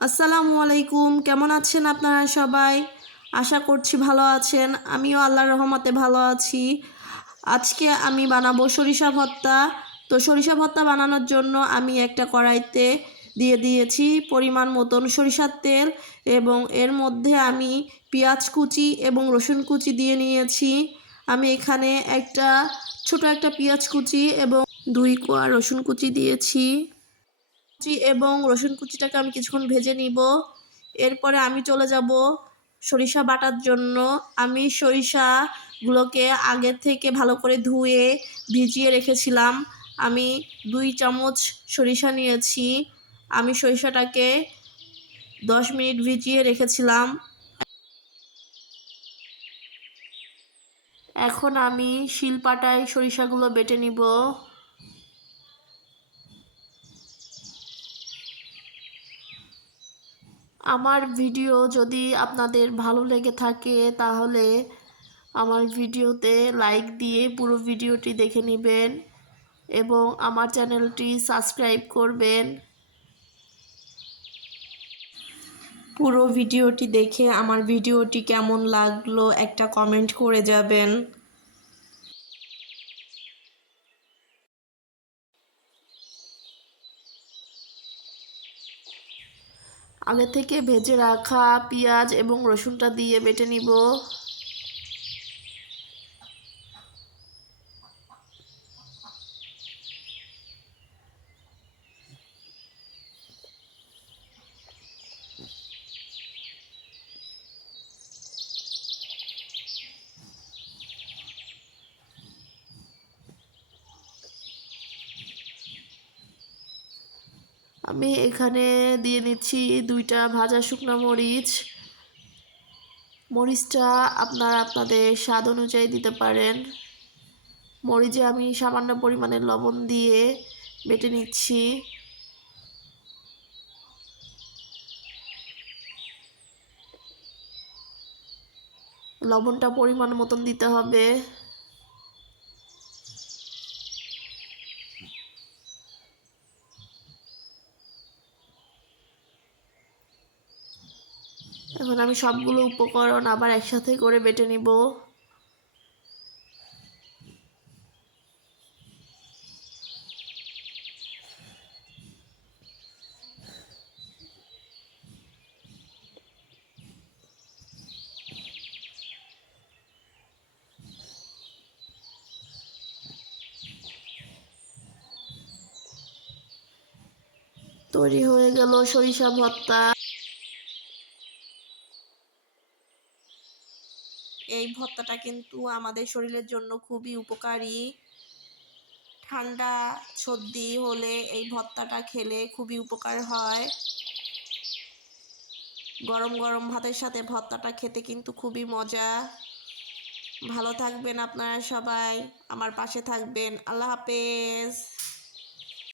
আসসালামু আলাইকুম। কেমন আছেন আপনারা সবাই? আশা করছি ভালো আছেন। আমিও আল্লাহর রহমতে ভালো আছি। আজকে আমি বানাবো সরিষা ভর্তা। তো সরিষা ভর্তা বানানোর জন্য আমি একটা কড়াইতে দিয়ে দিয়েছি পরিমাণ মতন সরিষার তেল এবং এর মধ্যে আমি পেঁয়াজ কুচি এবং রসুন কুচি দিয়ে নিয়েছি। আমি এখানে একটা ছোট একটা পেঁয়াজ কুচি এবং দুই কোয়া রসুন কুচি দিয়েছি। কুচি এবং রসুন কুচিটাকে আমি কিছুক্ষণ ভেজে নিব। এরপরে আমি চলে যাব সরিষা বাটার জন্য। আমি সরিষাগুলোকে আগের থেকে ভালো করে ধুয়ে ভিজিয়ে রেখেছিলাম। আমি দুই চামচ সরিষা নিয়েছি। আমি সরিষাটাকে দশ মিনিট ভিজিয়ে রেখেছিলাম। এখন আমি শিলপাটায় সরিষাগুলো বেটে নিব। আমার ভিডিও যদি আপনাদের ভালো লেগে থাকে, তাহলে আমার ভিডিওতে লাইক দিয়ে পুরো ভিডিওটি দেখে নেবেন এবং আমার চ্যানেলটি সাবস্ক্রাইব করবেন। পুরো ভিডিওটি দেখে আমার ভিডিওটি কেমন লাগল, একটা কমেন্ট করে যাবেন। আগে থেকে ভেজে রাখা পেঁয়াজ এবং রসুনটা দিয়ে বেটে নিব। আমি এখানে দিয়ে নিচ্ছি দুইটা ভাজা শুকনো মরিচ। মরিচটা আপনারা আপনাদের স্বাদ অনুযায়ী দিতে পারেন। মরিচে আমি সামান্য পরিমাণে লবণ দিয়ে বেটে নিচ্ছি। লবণটা পরিমাণ মতন দিতে হবে। এখন আমি সবগুলো উপকরণ আবার একসাথে করে বেটে নিব। তৈরি হয়ে গেল সরিষা ভর্তা। এই ভর্তাটা কিন্তু আমাদের শরীরের জন্য খুবই উপকারী। ঠান্ডা, সর্দি হলে এই ভর্তাটা খেলে খুবই উপকার হয়। গরম গরম ভাতের সাথে ভর্তাটা খেতে কিন্তু খুবই মজা। ভালো থাকবেন আপনারা সবাই। আমার পাশে থাকবেন। আল্লাহ হাফেজ।